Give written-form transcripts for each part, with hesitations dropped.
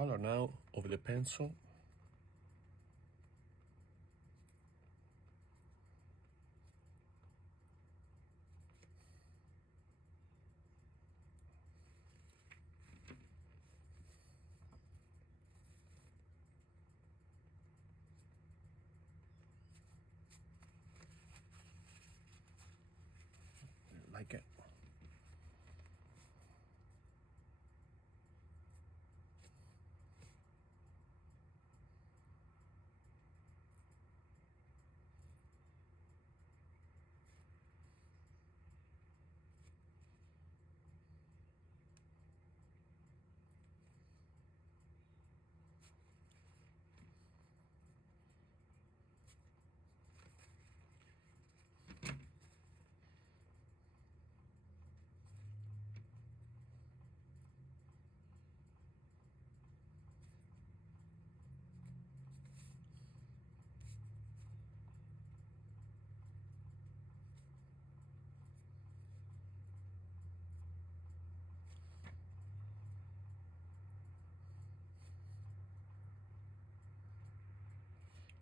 color now over the pencil. Like it.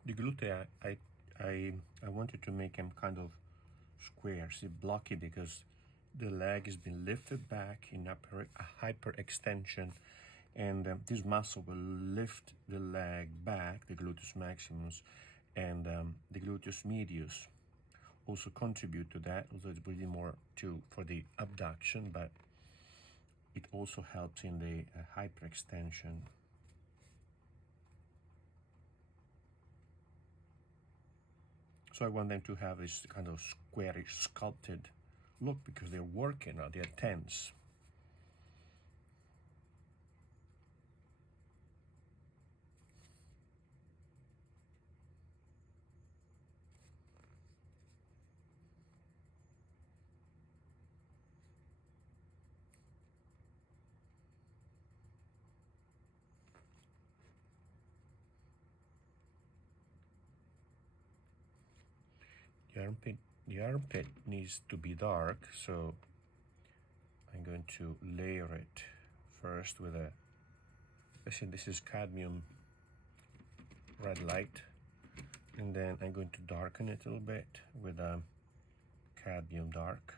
The glute, I wanted to make them kind of square, see, blocky, because the leg has been lifted back in hyperextension, and this muscle will lift the leg back, the gluteus maximus, and the gluteus medius also contribute to that, although it's really more for the abduction, but it also helps in the hyperextension. So I want them to have this kind of squarish, sculpted look because they're working now, they're tense. The armpit needs to be dark, so I'm going to layer it first with a, I think this is cadmium red light, and then I'm going to darken it a little bit with a cadmium dark.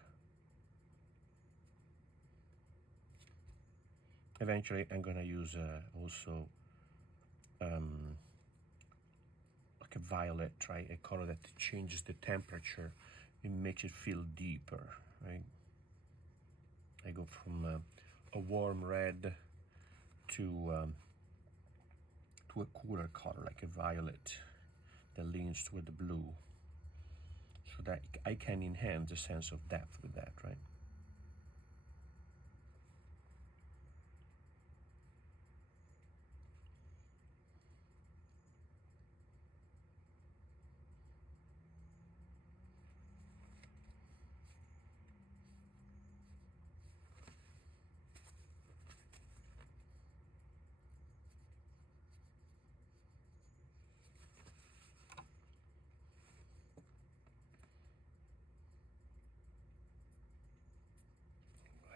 Eventually I'm going to use also like a violet, right? A color that changes the temperature. It makes it feel deeper, right? I go from a warm red to a cooler color, like a violet that leans toward the blue, so that I can enhance the sense of depth with that, right?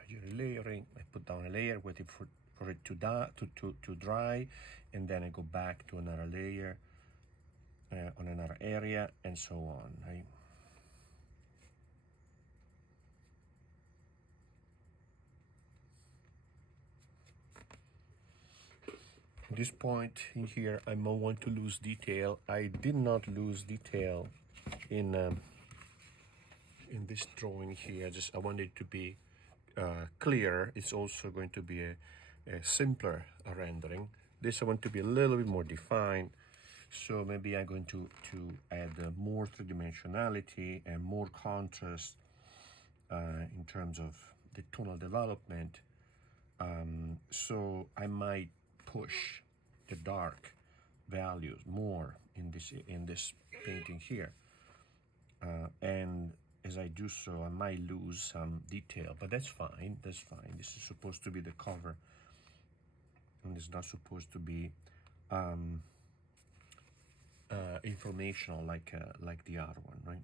You're layering. I put down a layer, waiting for it to dry, and then I go back to another layer on another area, and so on. Right? At this point in here, I might want to lose detail. I did not lose detail in this drawing here. I wanted it to be clear. It's also going to be a simpler rendering. This I want to be a little bit more defined, so maybe I'm going to add more three-dimensionality and more contrast in terms of the tonal development. So I might push the dark values more in this painting here, and as I do so, I might lose some detail, but that's fine. That's fine. This is supposed to be the cover, and it's not supposed to be informational like the other one, right?